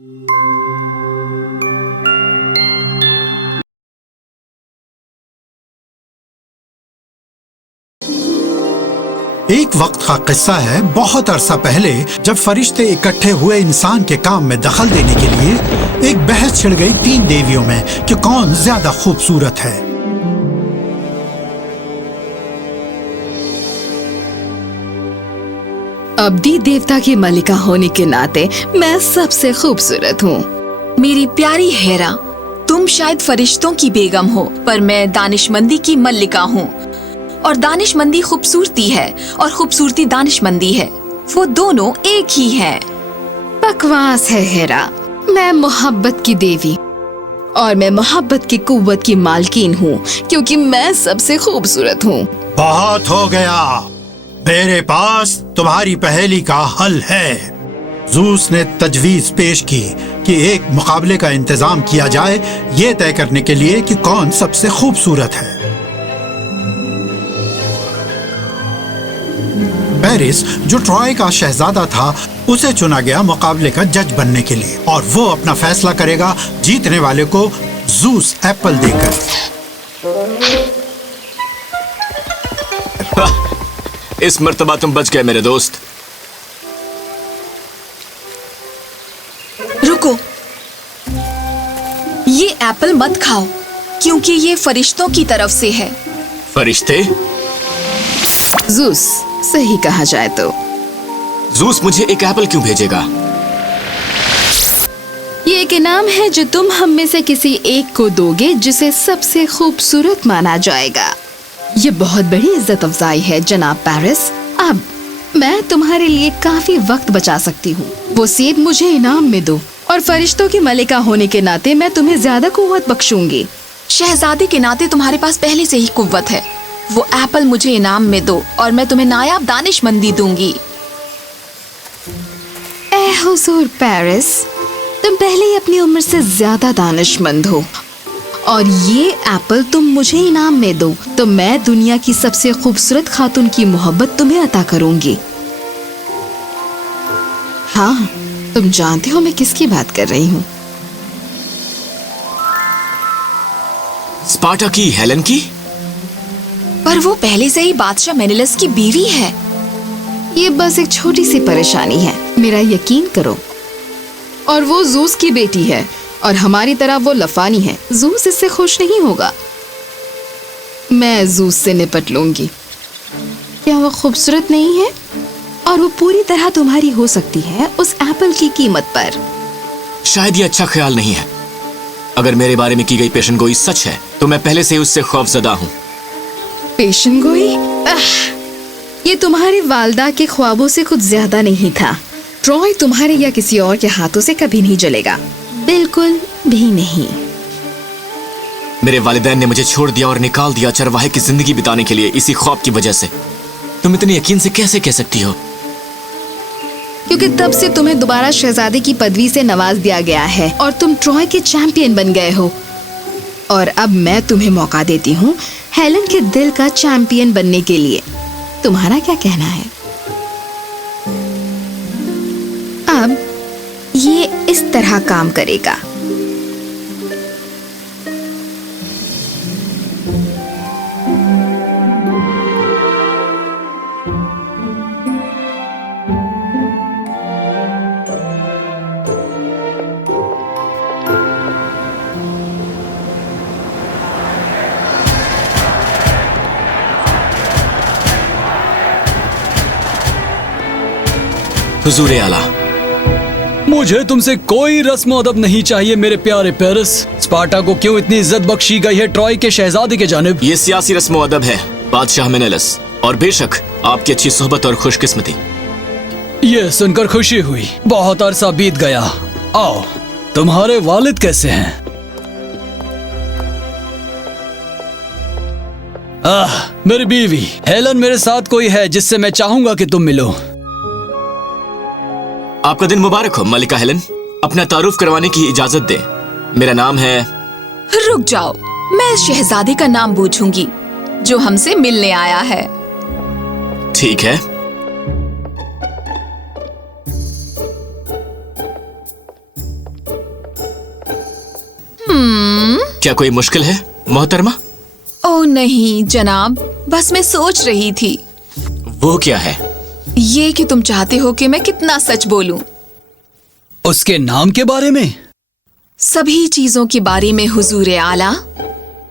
एक वक्त का किस्सा है, बहुत अरसा पहले जब फरिश्ते इकट्ठे हुए इंसान के काम में दखल देने के लिए, एक बहस छिड़ गई 3 देवियों में कि कौन ज्यादा खूबसूरत है। अब्दी देवता की मलिका होने के नाते मैं सबसे खूबसूरत हूँ। मेरी प्यारी हेरा, तुम शायद फरिश्तों की बेगम हो, पर मैं दानिशमंदी की मल्लिका हूँ। और दानिशमंदी खूबसूरती है और खूबसूरती दानिशमंदी है, वो दोनों एक ही हैं। बकवास है हेरा, मैं मोहब्बत की देवी और मैं मोहब्बत की कुव्वत की मालकीन हूँ, क्योंकि मैं सबसे खूबसूरत हूँ। बहुत हो गया, मेरे पास तुम्हारी पहेली का हल है। ज़ूस ने तजवीज पेश की कि एक मुकाबले का इंतजाम किया जाए, ये तय करने के लिए कि कौन सबसे खूबसूरत है। पेरिस, जो ट्रॉय का शहजादा था, उसे चुना गया मुकाबले का जज बनने के लिए, और वो अपना फैसला करेगा जीतने वाले को ज़ूस एप्पल देकर। इस मर्तबा तुम बच गए मेरे दोस्त। रुको, ये एप्पल मत खाओ, क्योंकि ये फरिश्तों की तरफ से है। फरिश्ते? ज़ूस, सही कहा जाए तो। ज़ूस मुझे एक एप्पल क्यों भेजेगा? ये एक इनाम है जो तुम हम में से किसी एक को दोगे जिसे सबसे खूबसूरत माना जाएगा। ये बहुत बड़ी इज्जत अफजाई है जनाब पेरिस। अब मैं तुम्हारे लिए काफी वक्त बचा सकती हूँ। वो सेब मुझे इनाम में दो, और फरिश्तों की मलिका होने के नाते मैं तुम्हें ज्यादा कुव्वत बख्शूंगी। शहजादी के नाते तुम्हारे पास पहले से ही कुव्वत है। वो एप्पल मुझे इनाम में दो और मैं तुम्हें नायाब दानिशमंदी दूंगी। ए हुजूर पेरिस, तुम पहले ही अपनी उम्र से ज्यादा दानिशमंद हो, और ये एप्पल तुम मुझे इनाम में दो तो मैं दुनिया की सबसे खूबसूरत खातून की मोहब्बत तुम्हें अता करूंगी। हाँ, तुम जानते हो मैं किसकी बात कर रही हूँ। स्पार्टा की हेलन की? पर वो पहले से ही बादशाह मेनिलस की बीवी है। ये बस एक छोटी सी परेशानी है, मेरा यकीन करो। और वो ज़ूस की बेटी है, और हमारी तरह वो लफानी है। ज़ूस इससे खुश नहीं होगा। मैं ज़ूस से निपट लूंगी। क्या वो खूबसूरत नहीं है? और वो पूरी तरह तुम्हारी हो सकती है उस एप्पल की कीमत पर। शायद ये अच्छा ख्याल नहीं है। अगर मेरे बारे में की गई पेशनगोई सच है तो मैं पहले से उससे खौफजदा हूँ। पेशनगोई? ये तुम्हारी वालदा के ख्वाबों से कुछ ज्यादा नहीं था। ट्रॉय तुम्हारे या किसी और के हाथों से कभी नहीं जलेगा, बिल्कुल भी नहीं। मेरे वालिदैन ने मुझे छोड़ दिया और निकाल दिया चरवाहे की जिंदगी बिताने के लिए इसी ख्वाब की वजह से। तुम इतने यकीन से कैसे कह सकती हो? क्योंकि तब से तुम्हें दोबारा शहजादे की पदवी से नवाज दिया गया है और तुम ट्रॉय के चैंपियन बन गए हो। और अब मैं तुम्हें मौका देती हूँ हेलन के दिल का चैंपियन बनने के लिए। तुम्हारा क्या कहना है? अब ये इस तरह काम करेगा। हुजूर आला, मुझे तुमसे कोई रस्म अदब नहीं चाहिए मेरे प्यारे पेरिस। स्पार्टा को क्यों इतनी इज्जत बख्शी गई है ट्रॉय के शहजादे के जानिब? ये सियासी रस्म अदब है बादशाह मेनेलस, और बेशक आपकी अच्छी सोहबत और खुशकिस्मती। ये सुनकर खुशी हुई। बहुत अरसा बीत गया। आओ, तुम्हारे वालिद कैसे हैं? मेरी बीवी हेलन मेरे साथ कोई है जिससे मैं चाहूंगा कि तुम मिलो। आपका दिन मुबारक हो मलिका हेलन। अपना तारुफ करवाने की इजाजत दे। मेरा नाम है। रुक जाओ, मैं शहजादे का नाम पूछूंगी जो हमसे मिलने आया है। ठीक है। क्या कोई मुश्किल है मोहतरमा? ओह नहीं जनाब, बस मैं सोच रही थी। वो क्या है? ये कि तुम चाहते हो कि मैं कितना सच बोलूं। उसके नाम के बारे में? सभी चीजों के बारे में हुजूर आला।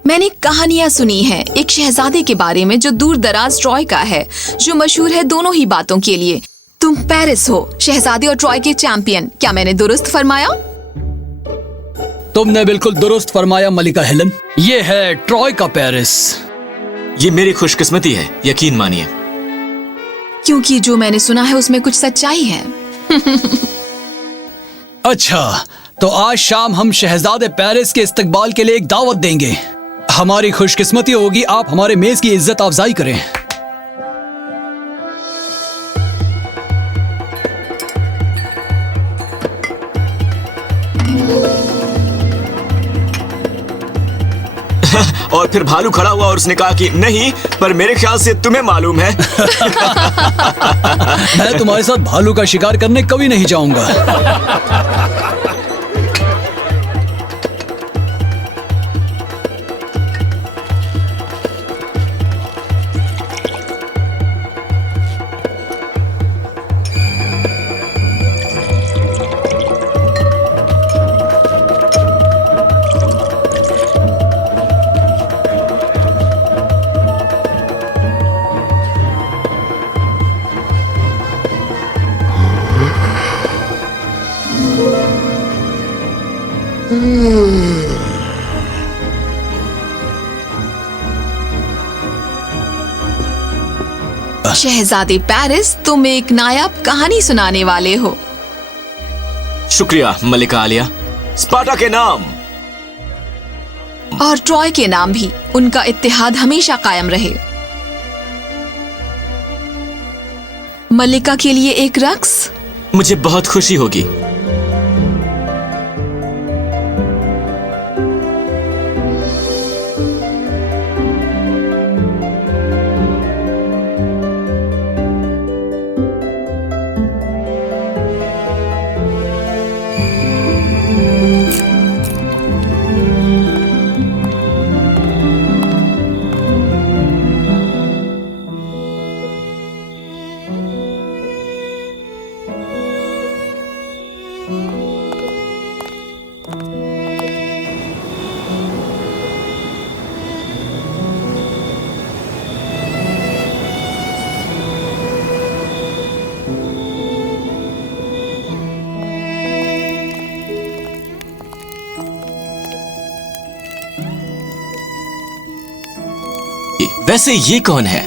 मैंने कहानियां सुनी है एक शहजादे के बारे में जो दूर दराज ट्रॉय का है, जो मशहूर है दोनों ही बातों के लिए। तुम पेरिस हो, शहजादे और ट्रॉय के चैंपियन। क्या मैंने दुरुस्त फरमाया? तुमने बिल्कुल दुरुस्त फरमाया मलिका हेलन। ये है ट्रॉय का पेरिस। ये मेरी खुशकिस्मती है, यकीन मानिए। क्योंकि जो मैंने सुना है उसमें कुछ सच्चाई है। अच्छा, तो आज शाम हम शहजादे पेरिस के इस्तकबाल के लिए एक दावत देंगे। हमारी खुशकिस्मती होगी आप हमारे मेज की इज्जत अफजाई करें। और फिर भालू खड़ा हुआ और उसने कहा कि नहीं, पर मेरे ख्याल से तुम्हें मालूम है। मैं तुम्हारे साथ भालू का शिकार करने कभी नहीं जाऊंगा। शहजादे पेरिस, तुम एक नायाब कहानी सुनाने वाले हो। शुक्रिया मलिका आलिया। स्पार्टा के नाम और ट्रॉय के नाम भी, उनका इत्तेहाद हमेशा कायम रहे। मलिका के लिए एक रक्स? मुझे बहुत खुशी होगी। वैसे ये कौन है?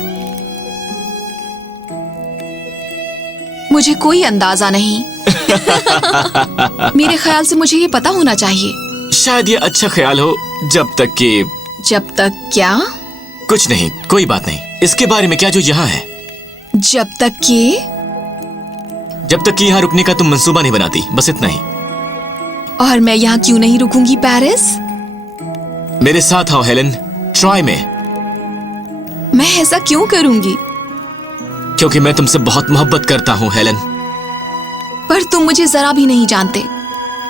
मुझे कोई अंदाजा नहीं। मेरे ख्याल से मुझे ये पता होना चाहिए। शायद ये अच्छा ख्याल हो, जब तक कि... जब तक क्या? कुछ नहीं, कोई बात नहीं। इसके बारे में क्या जो यहाँ है? जब तक कि... जब तक कि यहाँ रुकने का तुम मंसूबा नहीं बनाती, बस इतना ही। और मैं यहाँ क्यों नहीं रुकूंगी पेरिस? मेरे साथ आओ हेलन, ट्रॉय में। मैं ऐसा क्यों करूंगी? क्योंकि मैं तुमसे बहुत मोहब्बत करता हूँ हेलन। पर तुम मुझे जरा भी नहीं जानते।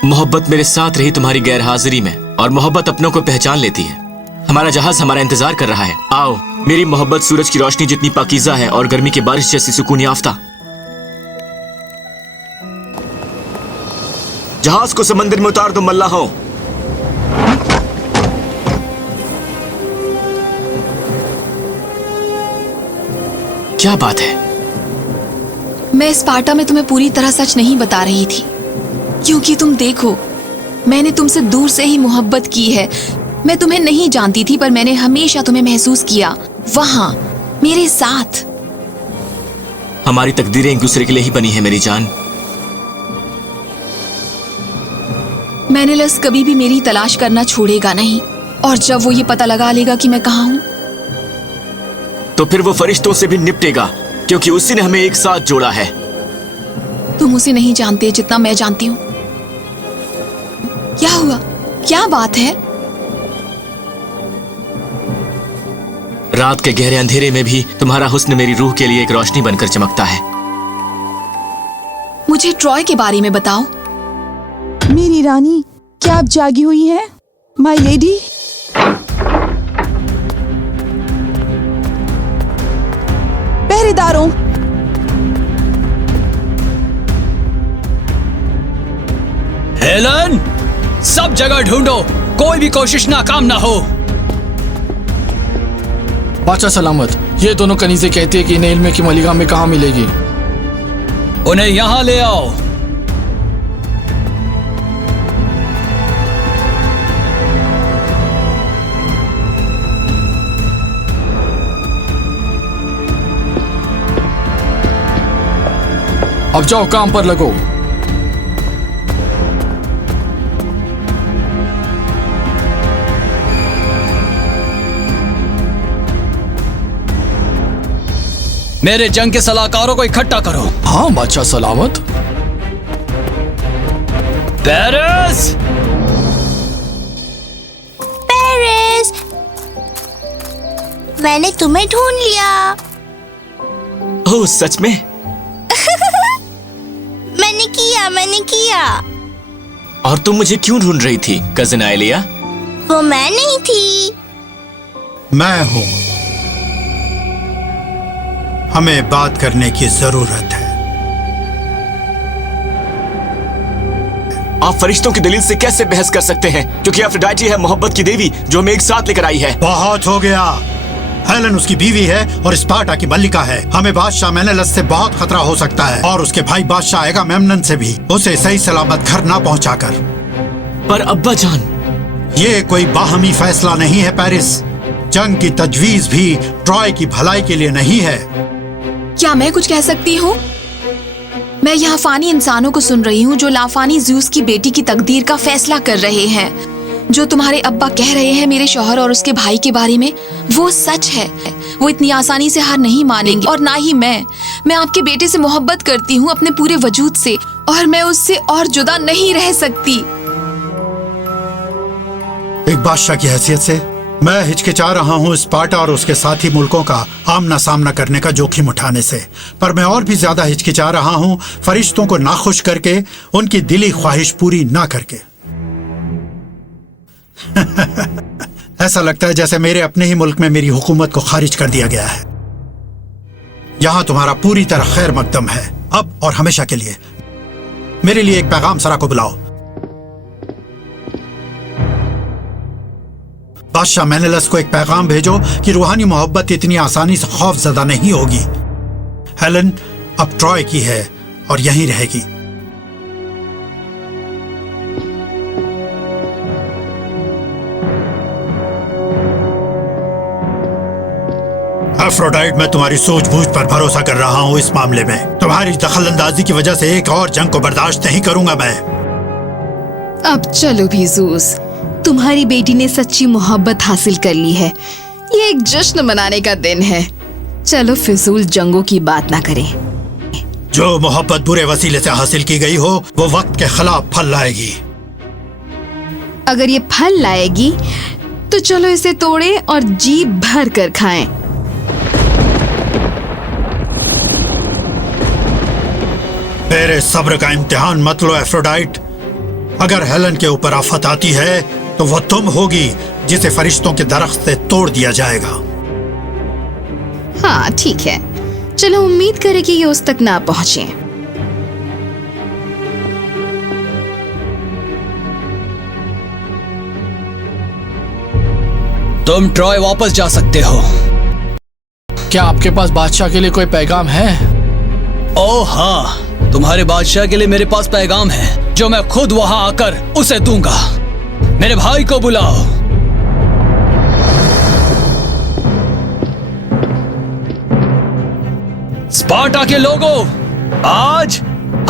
मोहब्बत मेरे साथ रही तुम्हारी गैरहाजिरी में, और मोहब्बत अपनों को पहचान लेती है। हमारा जहाज हमारा इंतजार कर रहा है। आओ, मेरी मोहब्बत सूरज की रोशनी जितनी पाकीज़ा है और गर्मी की बारिश जैसी सुकून याफ्ता। जहाज को समंदर में उतार दो मल्लाहों। क्या बात है? मैं स्पार्टा में तुम्हें पूरी तरह सच नहीं बता रही थी, क्योंकि तुम देखो, मैंने तुमसे दूर से ही मोहब्बत की है। मैं तुम्हें नहीं जानती थी, पर मैंने हमेशा तुम्हें महसूस किया, वहां मेरे साथ। हमारी तकदीरें एक दूसरे के लिए ही बनी है मेरी जान। मैनेलस कभी भी मेरी तलाश करना छोड़ेगा नहीं, और जब वो ये पता लगा लेगा कि मैं कहाँ हूँ, तो फिर वो फरिश्तों से भी निपटेगा, क्योंकि उसी ने हमें एक साथ जोड़ा है। तुम उसे नहीं जानते जितना मैं जानती हूँ। क्या हुआ? क्या बात है? रात के गहरे अंधेरे में भी तुम्हारा हुस्न मेरी रूह के लिए एक रोशनी बनकर चमकता है। मुझे ट्रॉय के बारे में बताओ। मेरी रानी, क्या आप जागी हुई हैं? माय लेडी, पहरेदारों। हेलन, सब जगह ढूंढो, कोई भी कोशिश नाकाम ना हो। बादशाह सलामत, ये दोनों कनीज़ें कहती है कि इन्हें इल्म की मलिका में कहाँ मिलेगी। उन्हें यहाँ ले आओ। अब जाओ, काम पर लगो। मेरे जंग के सलाहकारों को इकट्ठा करो। हाँ बादशाह सलामत। पेरिस! पेरिस, मैंने तुम्हें ढूंढ लिया। ओह, सच में? मैंने किया। और तुम मुझे क्यों ढूंढ रही थी, कजिन आइलिया? वो मैं नहीं थी। मैं हूं। हमें बात करने की जरूरत है। आप फरिश्तों की दलील से कैसे बहस कर सकते हैं, क्योंकि अफ्रोडाइटी है मोहब्बत की देवी जो हमें एक साथ लेकर आई है। बहुत हो गया। हेलन उसकी बीवी है और स्पार्टा की मल्लिका है। हमें बादशाह मेनेलस से बहुत खतरा हो सकता है और उसके भाई बादशाह एगामेम्नन से भी, उसे सही सलामत घर ना पहुंचाकर। पर अब्बा जान, ये कोई बाहमी फैसला नहीं है पेरिस। जंग की तजवीज भी ट्रॉय की भलाई के लिए नहीं है। क्या मैं कुछ कह सकती हूँ? मैं यहाँ फानी इंसानों को सुन रही हूँ जो लाफानी ज़्यूस की बेटी की तकदीर का फैसला कर रहे हैं। जो तुम्हारे अब्बा कह रहे हैं मेरे शौहर और उसके भाई के बारे में, वो सच है। वो इतनी आसानी से हार नहीं मानेंगे, और ना ही मैं आपके बेटे से मोहब्बत करती हूँ अपने पूरे वजूद से, और मैं उससे और जुदा नहीं रह सकती। एक बादशाह की हैसियत से मैं हिचकिचा रहा हूँ स्पार्टा और उसके साथी मुल्कों का आमना सामना करने का जोखिम उठाने से, पर मैं और भी ज्यादा हिचकिचा रहा हूँ फरिश्तों को नाखुश करके, उनकी दिली ख्वाहिश पूरी ना करके। ऐसा लगता है जैसे मेरे अपने ही मुल्क में मेरी हुकूमत को खारिज कर दिया गया है। यहां तुम्हारा पूरी तरह खैर मकदम है, अब और हमेशा के लिए। मेरे लिए एक पैगाम सरा को बुलाओ। बादशाह मेनेलस को एक पैगाम भेजो कि रूहानी मोहब्बत इतनी आसानी से खौफजदा नहीं होगी। हेलन अब ट्रॉय की है और यहीं रहेगी। एफ्रोडाइट, मैं तुम्हारी सूझबूझ पर भरोसा कर रहा हूँ इस मामले में। तुम्हारी दखलंदाजी की वजह से एक और जंग को बर्दाश्त नहीं करूंगा मैं। अब चलो भी ज़ूस, तुम्हारी बेटी ने सच्ची मोहब्बत हासिल कर ली है। ये एक जश्न मनाने का दिन है। चलो फिजूल जंगों की बात ना करें। जो मोहब्बत बुरे वसीले से हासिल की गई हो वो वक्त के खिलाफ फल लाएगी। अगर ये फल लाएगी तो चलो इसे तोड़े और जी भर कर खाएं। मेरे सब्र का इम्तिहान मत लो एफ्रोडाइट। अगर हेलन के ऊपर आफत आती है तो वो तुम होगी जिसे फरिश्तों के दरख्त से तोड़ दिया जाएगा। हाँ ठीक है, चलो उम्मीद करें कि ये उस तक ना पहुंचे। तुम ट्रॉय वापस जा सकते हो। क्या आपके पास बादशाह के लिए कोई पैगाम है? ओह हाँ, तुम्हारे बादशाह के लिए मेरे पास पैगाम है जो मैं खुद वहां आकर उसे दूंगा। मेरे भाई को बुलाओ। स्पार्टा के लोगों, आज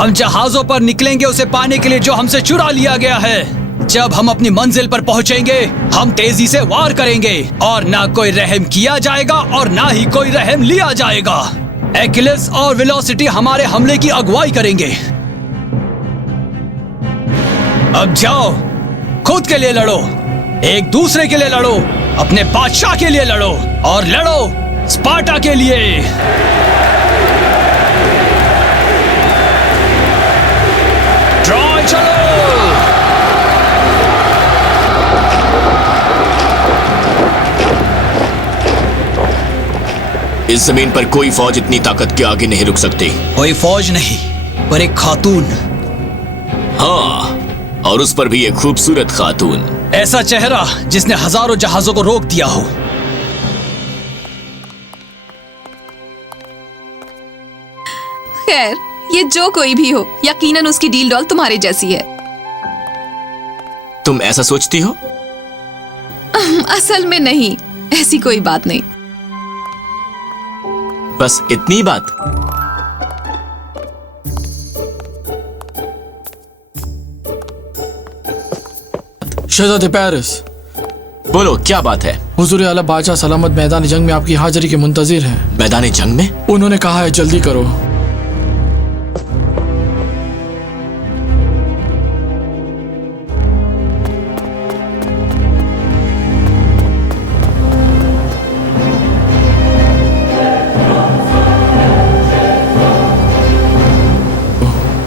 हम जहाजों पर निकलेंगे उसे पाने के लिए जो हमसे चुरा लिया गया है। जब हम अपनी मंजिल पर पहुंचेंगे हम तेजी से वार करेंगे और ना कोई रहम किया जाएगा और ना ही कोई रहम लिया जाएगा। एक्विलिस और वेलोसिटी हमारे हमले की अगुवाई करेंगे। अब जाओ, खुद के लिए लड़ो, एक दूसरे के लिए लड़ो, अपने बादशाह के लिए लड़ो और लड़ो स्पार्टा के लिए। ट्रॉय चलो। इस जमीन पर कोई फौज इतनी ताकत के आगे नहीं रुक सकती। कोई फौज नहीं, पर एक खातून। हाँ, और उस पर भी एक खूबसूरत खातून। ऐसा चेहरा जिसने हजारों जहाजों को रोक दिया हो। खैर, ये जो कोई भी हो, यकीनन उसकी डील डॉल तुम्हारे जैसी है। तुम ऐसा सोचती हो? असल में नहीं, ऐसी कोई बात नहीं। बस इतनी बात? शहजादे पेरिस, बोलो, क्या बात है? हुजूर आला बादशाह सलामत मैदान जंग में आपकी हाजिरी के मुंतजिर हैं। मैदान जंग में? उन्होंने कहा है जल्दी करो।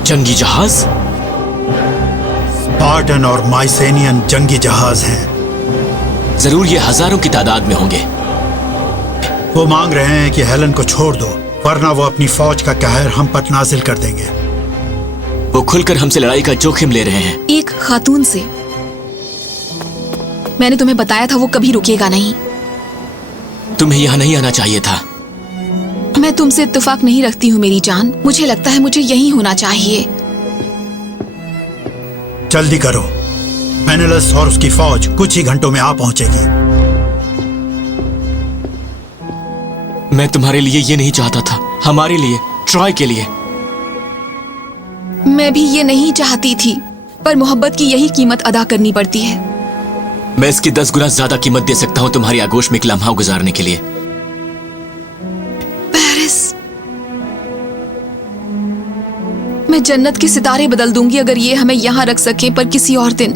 जंगी जहाज? स्पार्टन और माइसेनियन जंगी जहाज हैं। जरूर ये हजारों की तादाद में होंगे। वो मांग रहे हैं कि हेलन को छोड़ दो, वरना वो अपनी फौज का कहर हम पर नाजिल कर देंगे। वो खुलकर हमसे लड़ाई का जोखिम ले रहे हैं। एक खातून से। मैंने तुम्हें बताया था वो कभी रुकेगा नहीं। तुम्हें यहाँ नहीं आना चाहिए था। मैं तुमसे इत्तेफाक नहीं रखती हूँ मेरी जान। मुझे लगता है मुझे यहीं होना चाहिए। जल्दी करो, मेनेलस और उसकी फौज कुछ ही घंटों में आ पहुंचेगी। मैं तुम्हारे लिए ये नहीं चाहता था, हमारे लिए, ट्रॉय के लिए। मैं भी ये नहीं चाहती थी, पर मोहब्बत की यही कीमत अदा करनी पड़ती है। मैं इसकी 10 गुना ज्यादा कीमत दे सकता हूँ तुम्हारी आगोश में एक लम्हा गुजारने के लिए। मैं जन्नत के सितारे बदल दूंगी अगर ये हमें यहाँ रख सके, पर किसी और दिन।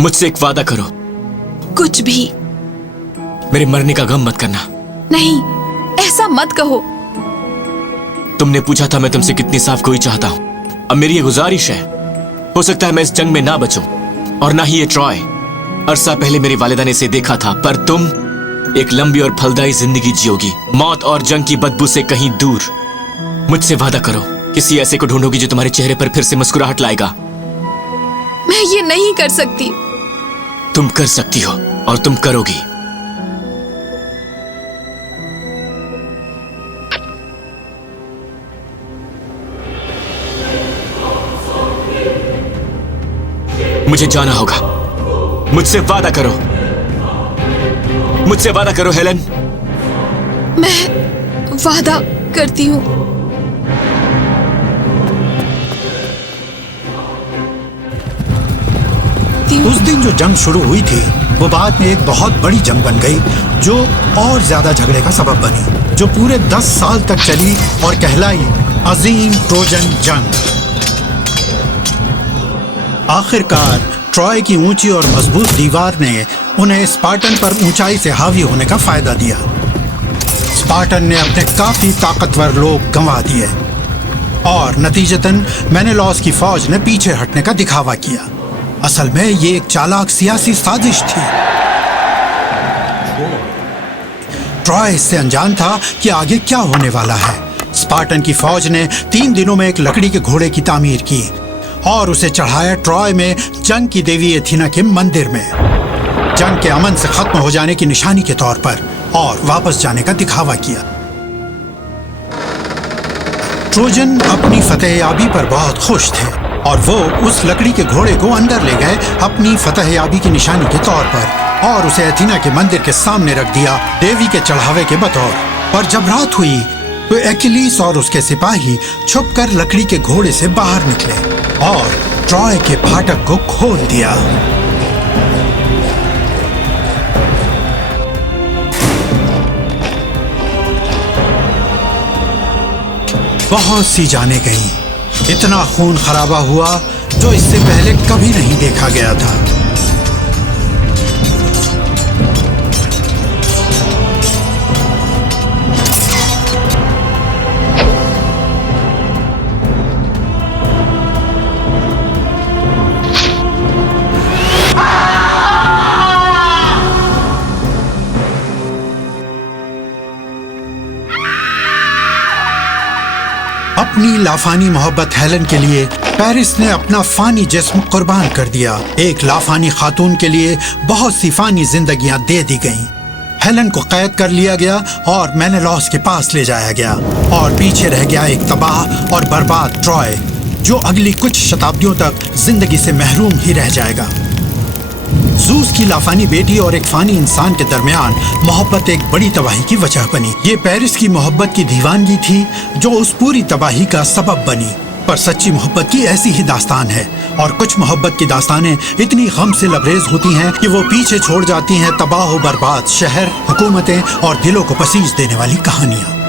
मुझसे एक वादा करो। कुछ भी। मेरे मरने का गम मत करना। नहीं, ऐसा मत कहो। तुमने पूछा था मैं तुमसे कितनी साफ गोई चाहता हूँ। अब मेरी ये गुजारिश है, हो सकता है मैं इस जंग में ना बचूं, और ना ही ये ट्रॉय। अरसा पहले मेरी वालिदा ने इसे देखा था, पर तुम एक लंबी और फलदायी जिंदगी जियोगी, मौत और जंग की बदबू से कहीं दूर। मुझसे वादा करो, किसी ऐसे को ढूंढोगी जो तुम्हारे चेहरे पर फिर से मुस्कुराहट लाएगा। मैं ये नहीं कर सकती। तुम कर सकती हो, और तुम करोगी। मुझे जाना होगा। मुझसे वादा करो, मुझसे वादा करो हेलन। मैं वादा करती हूँ। उस दिन जो जंग शुरू हुई थी वो बाद में एक बहुत बड़ी जंग बन गई, जो और ज्यादा झगड़े का सबब बनी, जो पूरे 10 साल तक चली और कहलाई अजीम ट्रोजन जंग। आखिरकार ट्रॉय की ऊंची और मजबूत दीवार ने उन्हें स्पार्टन पर ऊंचाई से हावी होने का फायदा दिया। स्पार्टन ने अपने काफी ताकतवर लोग गंवा दिए और नतीजतन मेनेलॉस की फौज ने पीछे हटने का दिखावा किया। असल में ये एक चालाक सियासी साजिश थी। ट्रॉय इससे अनजान था कि आगे क्या होने वाला है। स्पार्टन की फौज ने 3 दिनों में एक लकड़ी के घोड़े की तामीर की और उसे चढ़ाया ट्रॉय में जंग की देवी एथीना के मंदिर में, जंग के अमन से खत्म हो जाने की निशानी के तौर पर, और वापस जाने का दिखावा किया। ट्रोजन अपनी फतेहयाबी पर बहुत खुश थे और वो उस लकड़ी के घोड़े को अंदर ले गए अपनी फतेहयाबी की निशानी के तौर पर, और उसे एथीना के मंदिर के सामने रख दिया देवी के चढ़ावे के बतौर। पर जब रात हुई तो एक्किलीस और उसके सिपाही छुपकर लकड़ी के घोड़े से बाहर निकले और ट्रॉय के फाटक को खोल दिया। बहुत सी जानें गईं, इतना खून खराबा हुआ जो इससे पहले कभी नहीं देखा गया था। अपनी लाफानी मोहब्बत हेलन के लिए पेरिस ने अपना फानी जिस्म कुर्बान कर दिया। एक लाफानी खातून के लिए बहुत सी फानी जिंदगियां दे दी गईं। हेलन को कैद कर लिया गया और मेनेलॉस के पास ले जाया गया और पीछे रह गया एक तबाह और बर्बाद ट्रॉय, जो अगली कुछ शताब्दियों तक जिंदगी से महरूम ही रह जाएगा। ज़ूस की लाफानी बेटी और एक फानी इंसान के दरमियान मोहब्बत एक बड़ी तबाही की वजह बनी। ये पेरिस की मोहब्बत की दीवानगी थी जो उस पूरी तबाही का सबब बनी। पर सच्ची मोहब्बत की ऐसी ही दास्तान है, और कुछ मोहब्बत की दास्तानें इतनी गम से लबरेज होती हैं कि वो पीछे छोड़ जाती हैं तबाह व बर्बाद शहर, हुकूमतें और दिलों को पसीज देने वाली कहानियां।